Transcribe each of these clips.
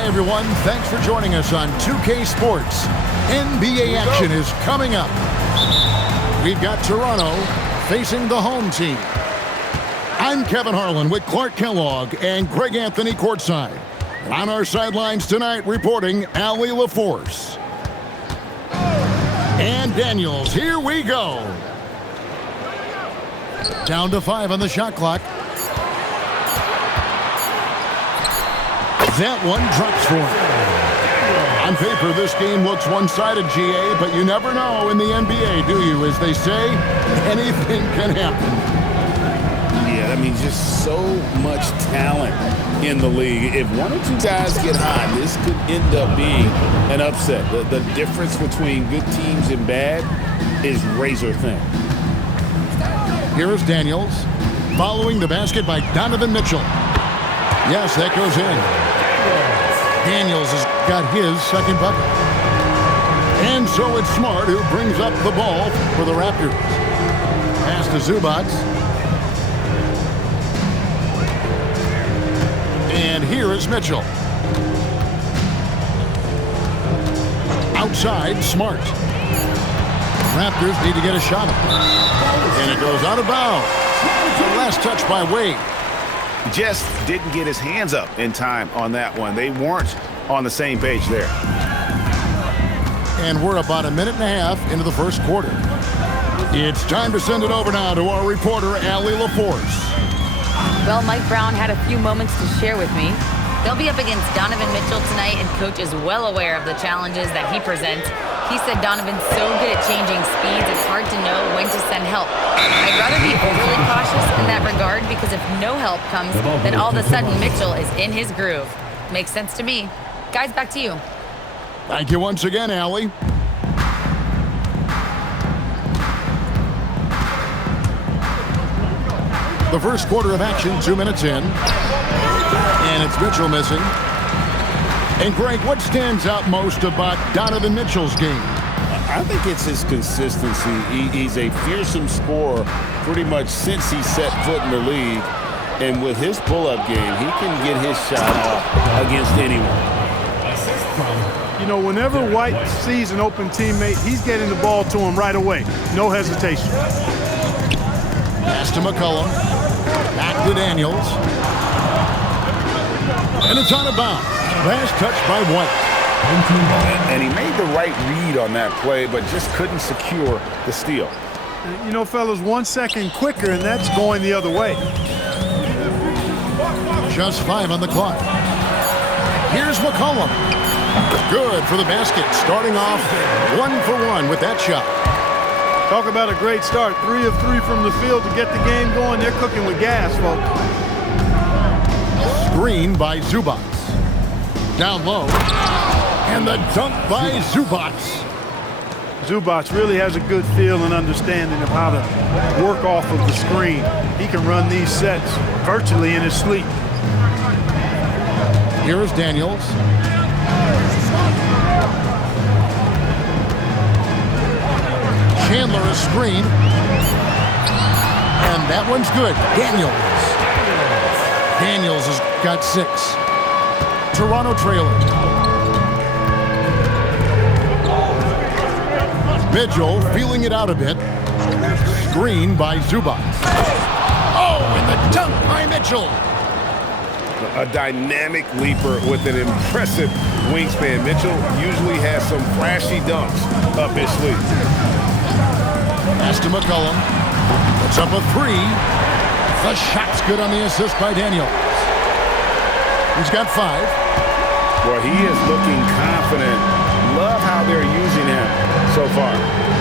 Hi, everyone. Thanks for joining us on 2K Sports. NBA action is coming up. We've got Toronto facing the home team. I'm Kevin Harlan with Clark Kellogg and Greg Anthony courtside. And on our sidelines tonight, reporting Allie LaForce. And Daniels, here we go. Down to 5 on the shot clock. That one drops for him. On paper, this game looks one-sided, GA, but you never know in the NBA, do you? As they say, anything can happen. Yeah, I mean, just so much talent in the league. If one or two guys get hot, this could end up being an upset. The difference between good teams and bad is razor thin. Here is Daniels, following the basket by Donovan Mitchell. Yes, that goes in. Daniels has got his second bucket. And so it's Smart who brings up the ball for the Raptors. Pass to Zubac. And here is Mitchell. Outside, Smart. Raptors need to get a shot up. And it goes out of bounds. The last touch by Wade. Just didn't get his hands up in time on that one. They weren't on the same page there. And we're about a minute and a half into the first quarter. It's time to send it over now to our reporter, Allie LaForce. Well, Mike Brown had a few moments to share with me. They'll be up against Donovan Mitchell tonight, and Coach is well aware of the challenges that he presents. He said Donovan's so good at changing speeds, it's hard to know when to send help. I'd rather be overly cautious in that regard because if no help comes, then all of a sudden Mitchell is in his groove. Makes sense to me. Guys, back to you. Thank you once again, Allie. The first quarter of action, 2 minutes in. And it's Mitchell missing. And Greg, what stands out most about Donovan Mitchell's game? I think it's his consistency. He's a fearsome scorer pretty much since he set foot in the league. And with his pull-up game, he can get his shot off against anyone. You know, whenever White sees an open teammate, he's getting the ball to him right away. No hesitation. Pass to McCollum. Back to Daniels. And it's out of bounds. Last touch by White. And he made the right read on that play, but just couldn't secure the steal. You know, fellas, 1 second quicker, and that's going the other way. Just 5 on the clock. Here's McCollum. Good for the basket. Starting off 1 for 1 with that shot. Talk about a great start. 3 of 3 from the field to get the game going. They're cooking with gas, folks. Screen by Zubac. Down low. And the dunk by Zubac. Zubac really has a good feel and understanding of how to work off of the screen. He can run these sets virtually in his sleep. Here is Daniels. Chandler a screen. And that one's good. Daniels has got 6. Toronto trailing. Mitchell feeling it out a bit. Screen by Zubac. Oh, and the dunk by Mitchell. A dynamic leaper with an impressive wingspan. Mitchell usually has some flashy dunks up his sleeve. Pass to McCollum. Puts up a 3. The shot's good on the assist by Daniels. He's got 5. Boy, he is looking confident. Love how they're using him so far.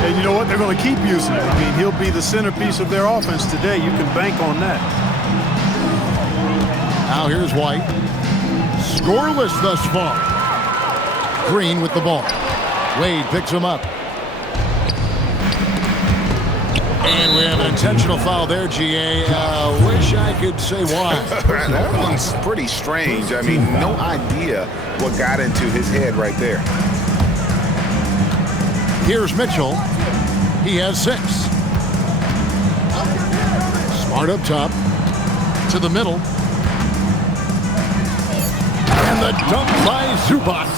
And you know what? They're going to keep using him. I mean, he'll be the centerpiece of their offense today. You can bank on that. Now here's White. Scoreless thus far. Green with the ball. Wade picks him up. And we have an intentional foul there, GA. Wish I could say why. That one's pretty strange. I mean, no idea what got into his head right there. Here's Mitchell. He has 6. Smart up top. To the middle. And And the dunk by Zubac.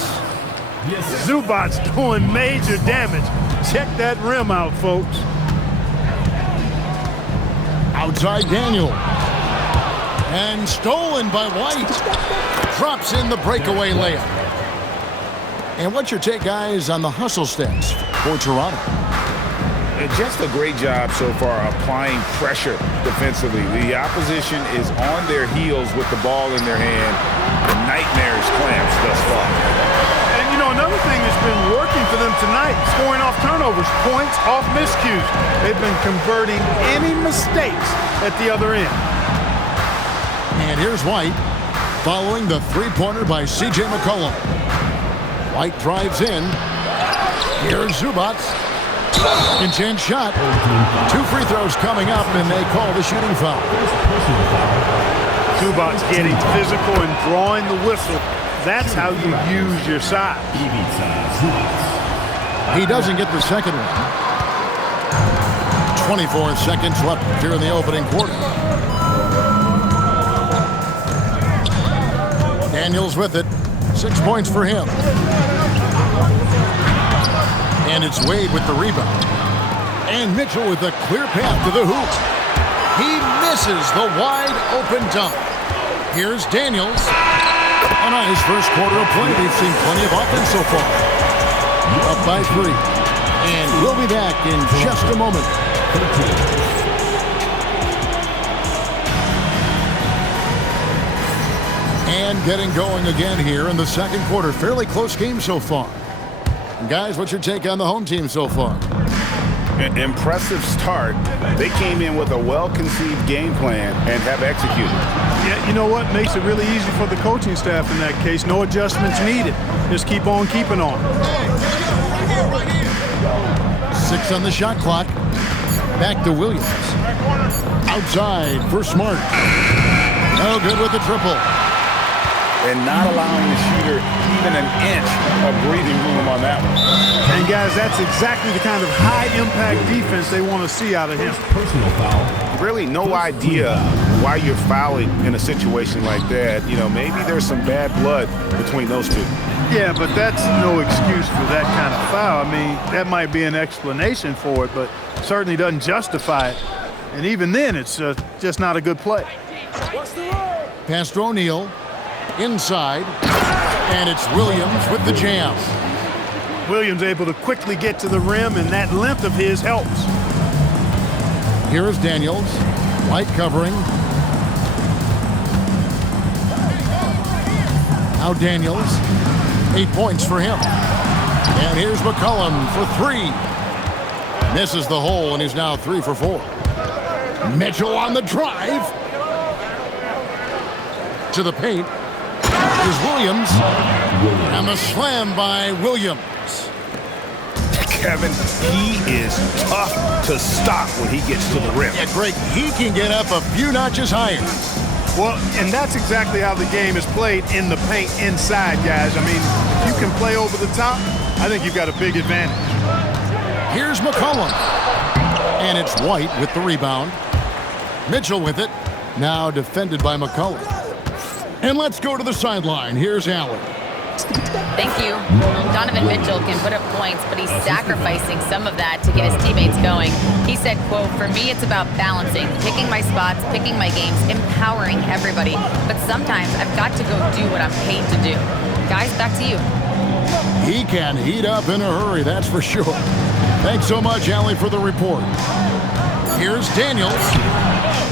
Zubac's doing major damage. Check that rim out, folks. Outside Daniel. And stolen by White. Drops in the breakaway layup. And what's your take, guys, on the hustle stats for Toronto? Just a great job so far applying pressure defensively. The opposition is on their heels with the ball in their hand. Nightmarish clamps thus far. And, you know, another thing that's been working for them tonight, scoring off turnovers, points off miscues. They've been converting any mistakes at the other end. And here's White following the three-pointer by C.J. McCollum. White drives in. Here's Zubac. Intense shot. 2 free throws coming up, and they call the shooting foul. Zubac's getting physical and drawing the whistle. That's how you use your size. He doesn't get the second one. 24 seconds left here in the opening quarter. Daniels with it. 6 points for him. And it's Wade with the rebound. And Mitchell with a clear path to the hoop. He misses the wide open dunk. Here's Daniels. A nice first quarter of play. They've seen plenty of offense so far. Up by 3. And we'll be back in just a moment. And getting going again here in the second quarter. Fairly close game so far. Guys, what's your take on the home team so far? An impressive start. They came in with a well-conceived game plan and have executed. Yeah, you know what? Makes it really easy for the coaching staff in that case. No adjustments needed. Just keep on keeping on. 6 on the shot clock. Back to Williams. Outside for Smart. No good with the triple. And not allowing the shooter even an inch of breathing room on that one. And guys, that's exactly the kind of high-impact defense they want to see out of him. Personal foul. Really no idea why you're fouling in a situation like that. You know, maybe there's some bad blood between those two. Yeah, but that's no excuse for that kind of foul. I mean, that might be an explanation for it, but certainly doesn't justify it. And even then, it's just not a good play. Pass to O'Neal. Inside. And it's Williams with the jam. Williams able to quickly get to the rim, and that length of his helps. Here is Daniels. White covering. Now Daniels. 8 points for him. And here's McCollum for 3. Misses the hole, and he's now 3 for 4. Mitchell on the drive. To the paint. Is Williams. And the slam by Williams. Kevin, he is tough to stop when he gets to the rim. Yeah, Greg, he can get up a few notches higher. Well, and that's exactly how the game is played in the paint inside, guys. I mean, if you can play over the top, I think you've got a big advantage. Here's McCollum. And it's White with the rebound. Mitchell with it. Now defended by McCollum. And let's go to the sideline. Here's Allen. Thank you. Donovan Mitchell can put up points, but he's sacrificing some of that to get his teammates going. He said, quote, "For me, it's about balancing, picking my spots, picking my games, empowering everybody. But sometimes I've got to go do what I'm paid to do." Guys, back to you. He can heat up in a hurry, that's for sure. Thanks so much, Allie, for the report. Here's Daniels.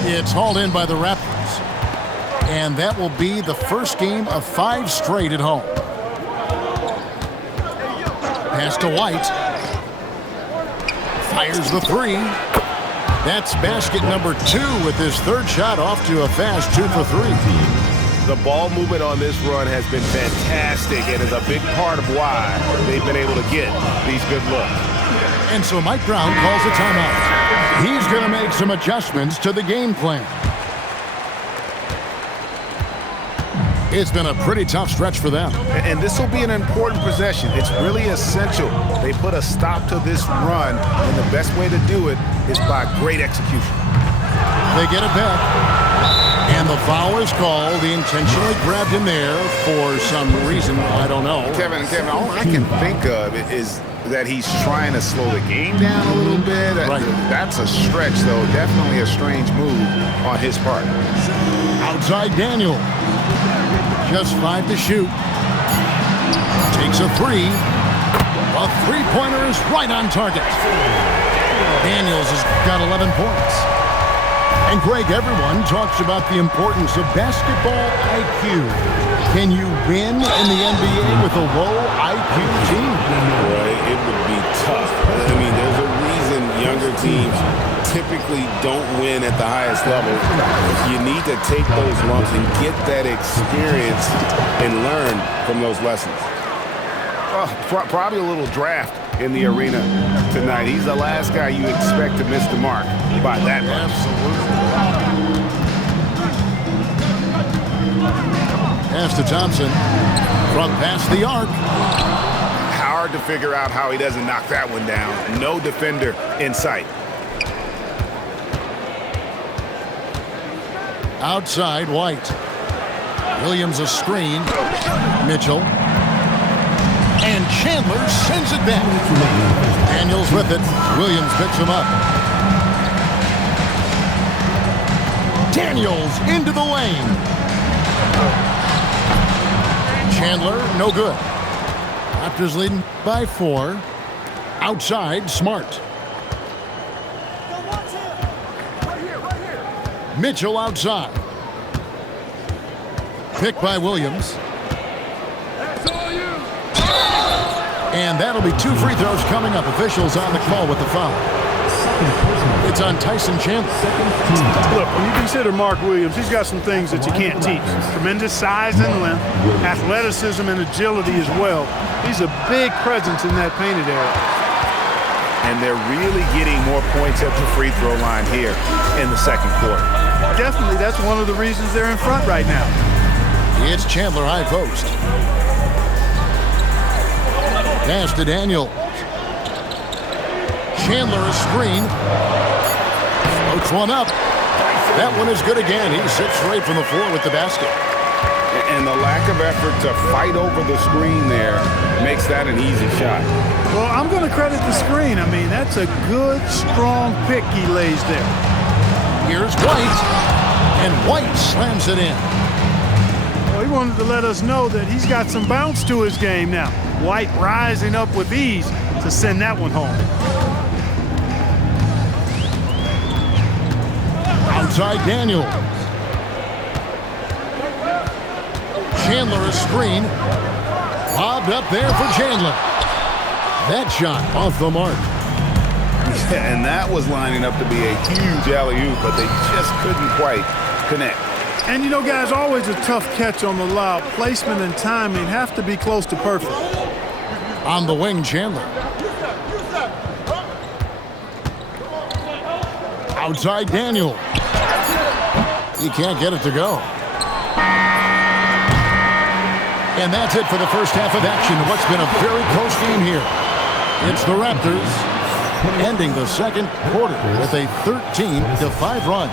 It's hauled in by the Raptors. And that will be the first game of 5 straight at home. Pass to White. Fires the 3. That's basket number 2 with his 3rd shot off to a fast 2 for 3. The ball movement on this run has been fantastic and is a big part of why they've been able to get these good looks. And so Mike Brown calls a timeout. He's going to make some adjustments to the game plan. It's been a pretty tough stretch for them. And this will be an important possession. It's really essential they put a stop to this run, and the best way to do it is by great execution. They get it back. And And the foul is called. He intentionally grabbed him there for some reason. I don't know. Kevin, all I can think of is that he's trying to slow the game down a little bit. Right. That's a stretch, though. Definitely a strange move on his part. Outside Daniel. Just 5 to shoot. Takes a 3. A three-pointer is right on target. Daniels has got 11 points. And Greg, everyone talks about the importance of basketball IQ. Can you win in the NBA with a low IQ team? Boy, it would be tough. I mean, there's a reason younger teams typically don't win at the highest level. You need to take those lumps and get that experience and learn from those lessons. Probably a little draft in the arena tonight. He's the last guy you expect to miss the mark by that much. Pass to Thompson. From past the arc. Hard to figure out how he doesn't knock that one down. No defender in sight. Outside, White. Williams a screen. Mitchell. And Chandler sends it back. Daniels with it. Williams picks him up. Daniels into the lane. Chandler, no good. Raptors leading by 4. Outside, Smart. Mitchell outside. Picked by Williams. And that'll be 2 free throws coming up. Officials on the call with the foul. It's on Tyson Chandler. Look, when you consider Mark Williams, he's got some things that you can't teach. Tremendous size and length, athleticism and agility as well. He's a big presence in that painted area. And they're really getting more points at the free throw line here in the second quarter. Definitely, that's one of the reasons they're in front right now. It's Chandler high post. Pass to Daniel. Chandler a screen. Floats one up. That one is good again. He sits straight from the floor with the basket. And the lack of effort to fight over the screen there makes that an easy shot. Well, I'm going to credit the screen. I mean, that's a good, strong pick he lays there. Here's White. And White slams it in. Well, he wanted to let us know that he's got some bounce to his game now. White rising up with ease to send that one home. Outside Daniel. Chandler a screen. Lobbed up there for Chandler. That shot off the mark. Yeah, and that was lining up to be a huge alley-oop, but they just couldn't quite connect. And you know, guys, always a tough catch on the lob. Placement and timing have to be close to perfect. On the wing, Chandler. Outside Daniel. He can't get it to go. And that's it for the first half of action. What's been a very close game here. It's the Raptors ending the second quarter with a 13-5 run.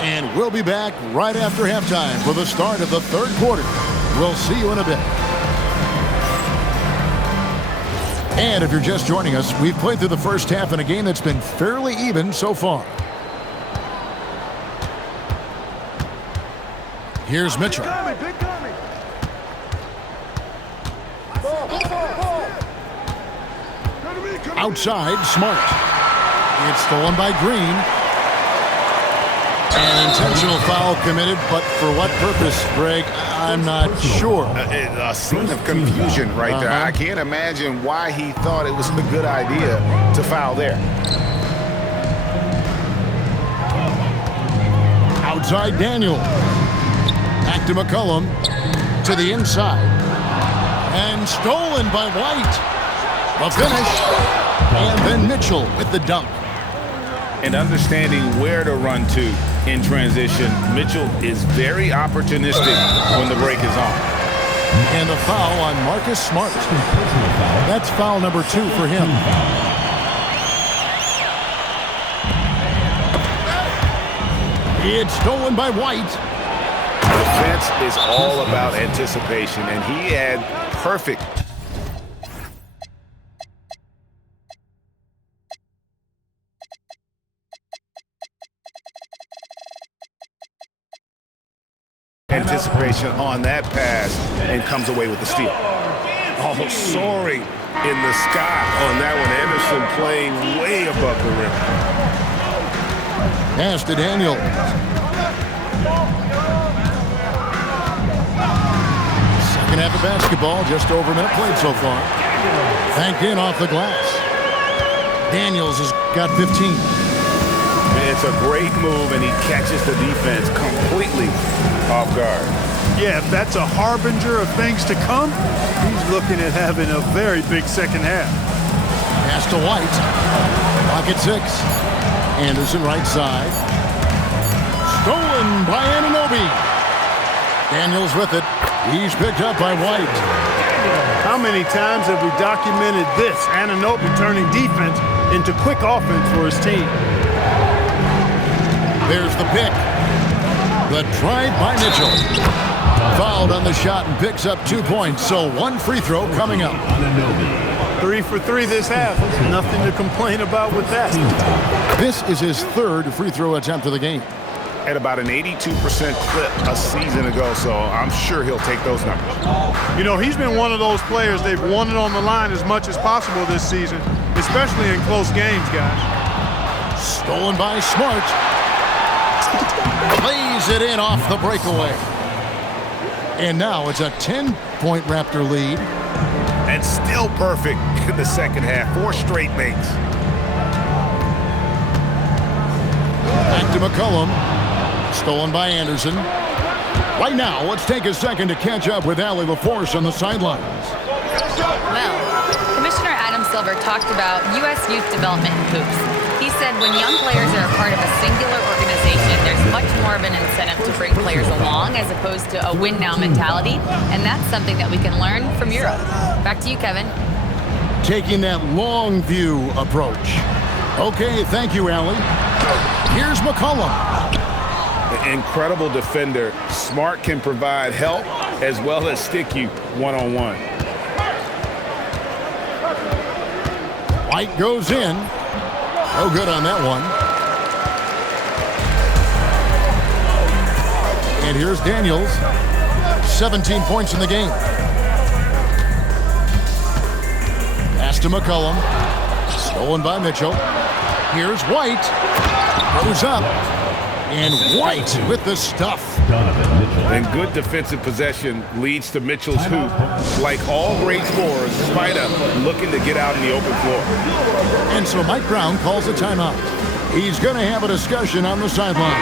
And we'll be back right after halftime for the start of the third quarter. We'll see you in a bit. And if you're just joining us, we've played through the first half in a game that's been fairly even so far. Here's Mitchell. Outside, Smart. It's stolen by Green. An intentional foul committed, but for what purpose, Greg? I'm not sure. A scene of confusion right there. I can't imagine why he thought it was a good idea to foul there. Outside Daniel. Back to McCollum. To the inside. And stolen by White. The finish. And then Mitchell with the dunk. And understanding where to run to in transition, Mitchell is very opportunistic when the break is on. And the foul on Marcus Smart. That's foul number 2 for him. It's stolen by White. defense is all about anticipation, and he had perfect anticipation on that pass and comes away with the steal. Oh, soaring in the sky on that one. Anderson playing way above the rim. Pass to Daniel. Second half of basketball, just over a minute played so far. Banked in off the glass. Daniels has got 15. It's a great move, and he catches the defense completely off guard. Yeah, if that's a harbinger of things to come, he's looking at having a very big second half. Pass to White. Pocket 6. Anderson right side. Stolen by Anunoby. Daniels with it. He's picked up by White. How many times have we documented this? Anunoby turning defense into quick offense for his team. There's the pick. The drive by Mitchell. Fouled on the shot and picks up 2 points. So 1 free throw coming up. 3 for 3 this half. Nothing to complain about with that. This is his 3rd free throw attempt of the game. At about an 82% clip a season ago, so I'm sure he'll take those numbers. You know, he's been one of those players, they've won it on the line as much as possible this season, especially in close games, guys. Stolen by Smart. Plays it in off the breakaway. And now it's a 10-point Raptor lead. And still perfect in the second half. 4 straight makes. Back to McCollum. Stolen by Anderson. Right now, let's take a second to catch up with Allie LaForce on the sidelines. Well, Commissioner Adam Silver talked about U.S. youth development in hoops. He said when young players are a part of a singular organization, there's much more of an incentive to bring players along as opposed to a win-now mentality, and that's something that we can learn from Europe. Back to you, Kevin. Taking that long view approach. Okay, thank you, Allie. Here's McCollum. Incredible defender. Smart can provide help as well as stick you one-on-one. White goes in. No good on that one. And here's Daniels. 17 points in the game. Pass to McCollum. Stolen by Mitchell. Here's White. Goes up. And White with the stuff. And good defensive possession leads to Mitchell's hoop. Like all great scorers, Spida looking to get out in the open floor. And so Mike Brown calls a timeout. He's going to have a discussion on the sideline.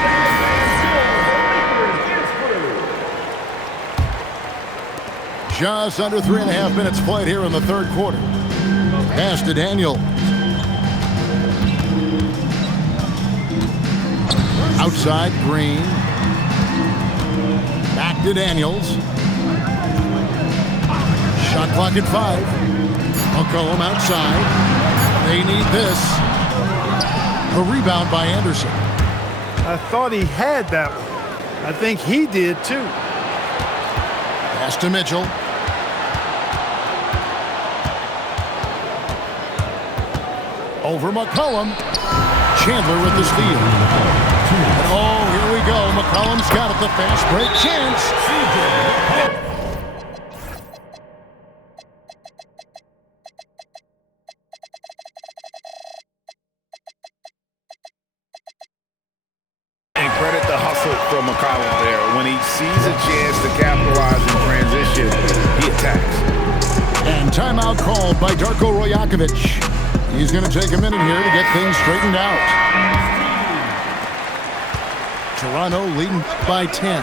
Just under 3.5 minutes played here in the 3rd quarter. Pass to Daniel. Outside, Green. Back to Daniels. Shot clock at 5. McCollum outside. They need this. A rebound by Anderson. I thought he had that one. I think he did too. Pass to Mitchell. Over McCollum. Chandler with the steal. And oh, here we go. McCollum's got it. The fast break chance. And credit the hustle from McCollum there. When he sees a chance to capitalize in transition, he attacks. And timeout called by Darko Rajakovic. He's going to take a minute here to get things straightened out. Toronto leading by 10.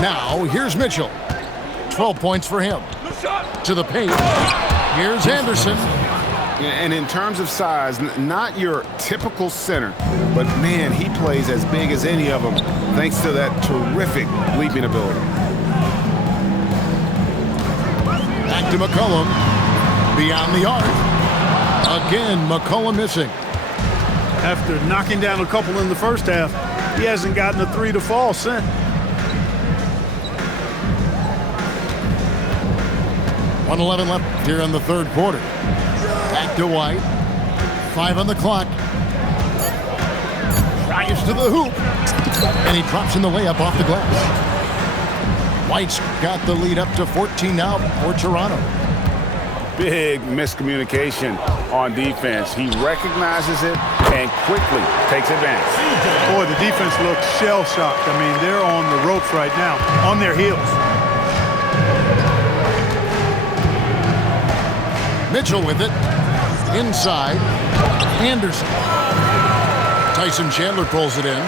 Now, here's Mitchell. 12 points for him. To the paint. Here's Anderson. And in terms of size, not your typical center, but man, he plays as big as any of them thanks to that terrific leaping ability. Back to McCollum. Beyond the arc. Again, McCollum missing. After knocking down a couple in the first half, he hasn't gotten a 3 to fall since. .111 left here in the third quarter. Back to White. 5 on the clock. Drives to the hoop. And he drops in the layup off the glass. White's got the lead up to 14 now for Toronto. Big miscommunication on defense. He recognizes it and quickly takes advantage. Boy, the defense looks shell-shocked. I mean, they're on the ropes right now, on their heels. Mitchell with it. Inside. Anderson. Tyson Chandler pulls it in.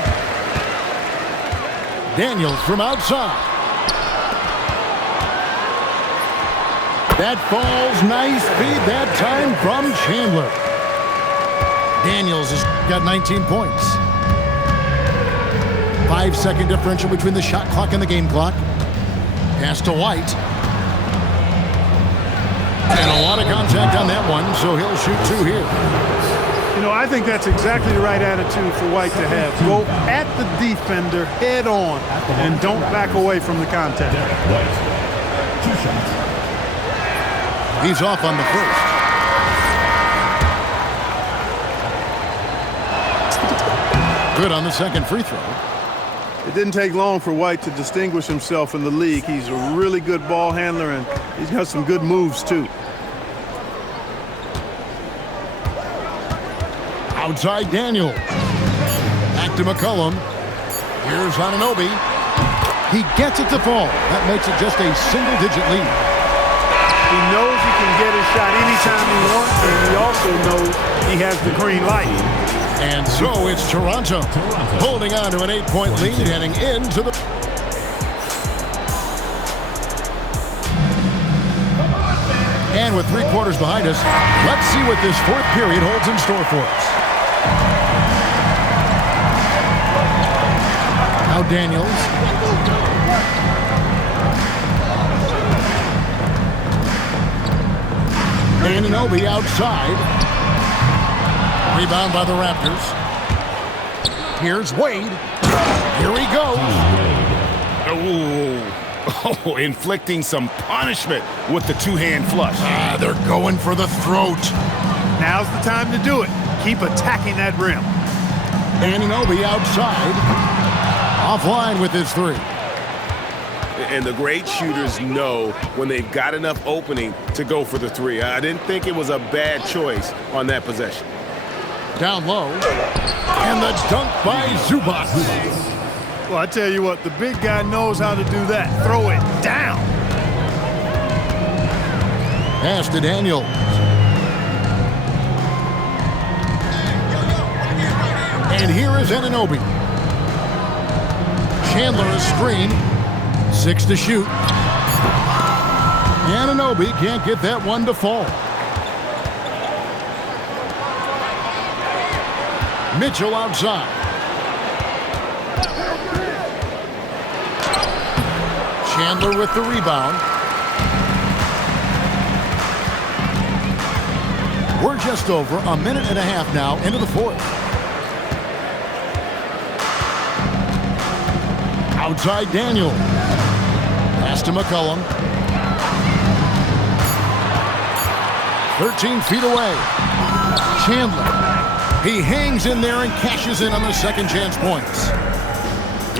Daniels from outside. That falls. Nice feed that time from Chandler. Daniels has got 19 points. 5-second differential between the shot clock and the game clock. Pass to White. And a lot of contact on that one, so he'll shoot 2 here. You know, I think that's exactly the right attitude for White to have. Go at the defender head on and don't back away from the contact. He's off on the first. Good on the second free throw. It didn't take long for White to distinguish himself in the league. He's a really good ball handler, and he's got some good moves, too. Outside Daniel. Back to McCollum. Here's Anunoby. He gets it to fall. That makes it just a single-digit lead. He knows he can get his shot anytime he wants, and he also knows he has the green light. And so it's Toronto holding on to an 8-point lead heading into the... And with 3 quarters behind us, let's see what this fourth period holds in store for us. Now Daniels. Anunoby outside. Rebound by the Raptors. Here's Wade. Here he goes. Oh, inflicting some punishment with the 2-hand flush. They're going for the throat. Now's the time to do it. Keep attacking that rim. Anunoby outside. Offline with his 3. And the great shooters know when they've got enough opening to go for the 3. I didn't think it was a bad choice on that possession. Down low. And the dunk by Zubac. Well, I tell you what, the big guy knows how to do that. Throw it down. Pass to Daniels. And here is Anunoby. Chandler a screen. 6 to shoot. Anunoby can't get that one to fall. Mitchell outside. Chandler with the rebound. We're just over a minute and a half now into the fourth. Outside Daniel. Pass to McCollum. 13 feet away. Chandler. He hangs in there and cashes in on the second chance points.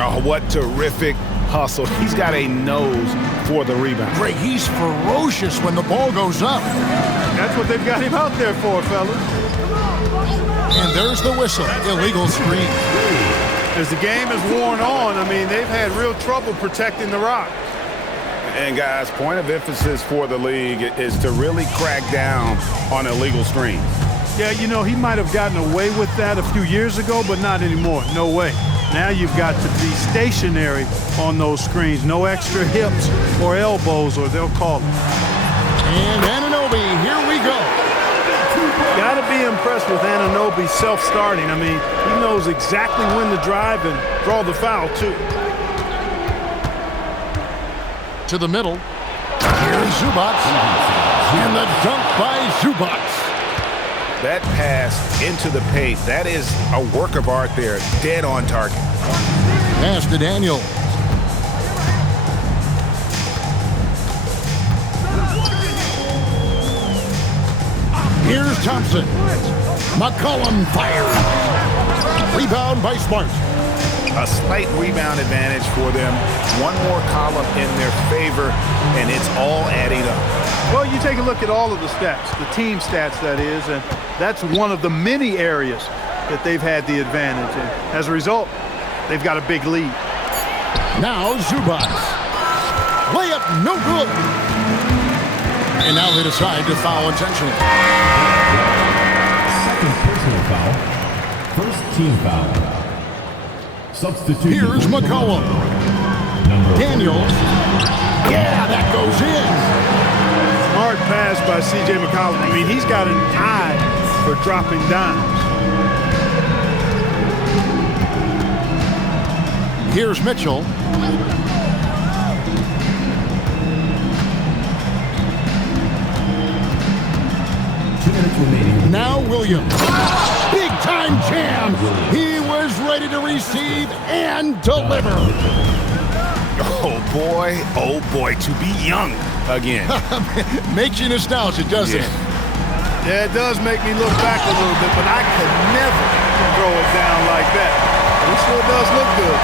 Oh, what terrific hustle. He's got a nose for the rebound. Greg, he's ferocious when the ball goes up. That's what they've got him out there for, fellas. And there's the whistle. Illegal screen. As the game has worn on, I mean, they've had real trouble protecting the rock. And guys, point of emphasis for the league is to really crack down on illegal screens. Yeah, you know, he might have gotten away with that a few years ago, but not anymore. No way. Now you've got to be stationary on those screens. No extra hips or elbows, or they'll call it. And Anunoby, here we go. Got to be impressed with Anunoby's self-starting. I mean, he knows exactly when to drive and draw the foul, too. To the middle. Here's Zubac. And the dunk by Zubac. That pass into the paint, that is a work of art there, dead on target. Pass to Daniels. Here's Thompson. McCollum fires. Rebound by Smart. A slight rebound advantage for them. One more column in their favor, and it's all adding up. Well, you take a look at all of the stats, the team stats, that is, and that's one of the many areas that they've had the advantage. And as a result, they've got a big lead. Now Zubac. Layup no good. And now they decide to foul intentionally. Second personal foul. First team foul. Substitute. Here's McCollum. Daniels. Yeah, that goes in. Smart pass by C.J. McCollum. I mean, he's got an eye for dropping dimes. Here's Mitchell. Now Williams. Big time jam. He was ready to receive and deliver. Oh boy, to be young again. Makes you nostalgic, doesn't it? Yeah, it does make me look back a little bit, but I could never throw it down like that. It sure does look good.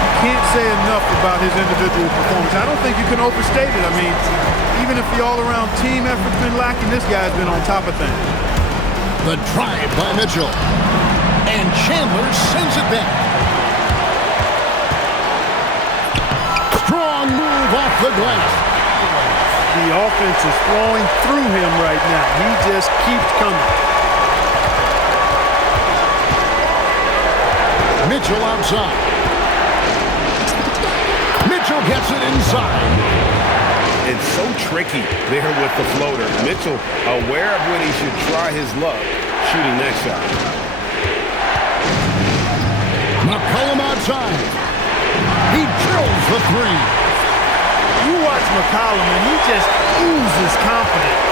You can't say enough about his individual performance. I don't think you can overstate it. I mean, even if the all-around team effort's been lacking, this guy's been on top of things. The drive by Mitchell. And Chandler sends it back. Strong move off the glass. The offense is flowing through him right now. He just keeps coming. Mitchell outside. Mitchell gets it inside. It's so tricky there with the floater. Mitchell aware of when he should try his luck shooting that shot. McCollum outside. He drills the three. You watch McCollum and he just oozes confidence.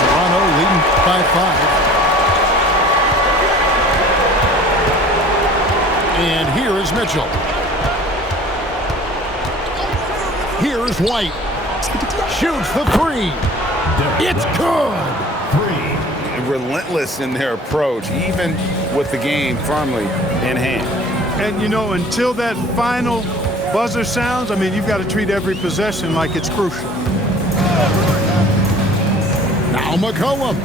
Toronto leading by 5. And here is Mitchell. Here's White. Shoots the three. It's good. Relentless in their approach, even with the game firmly in hand. And, you know, until that final buzzer sounds, I mean, you've got to treat every possession like it's crucial. Now McCollum.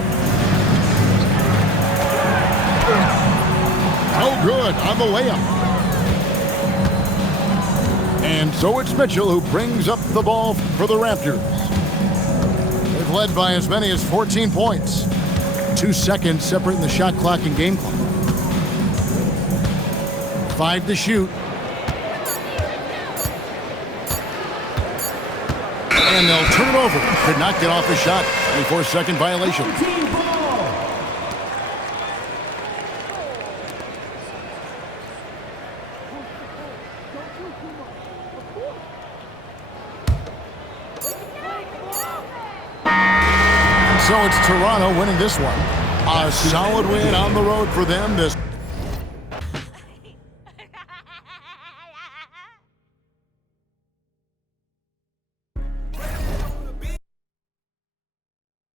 Oh, good on the layup. And so it's Mitchell who brings up the ball for the Raptors. They've led by as many as 14 points. 2 seconds separating the shot clock and game clock. 5 to shoot. And they'll turn it over. Could not get off the shot. 24-second violation. So it's Toronto winning this one. A solid win on the road for them. This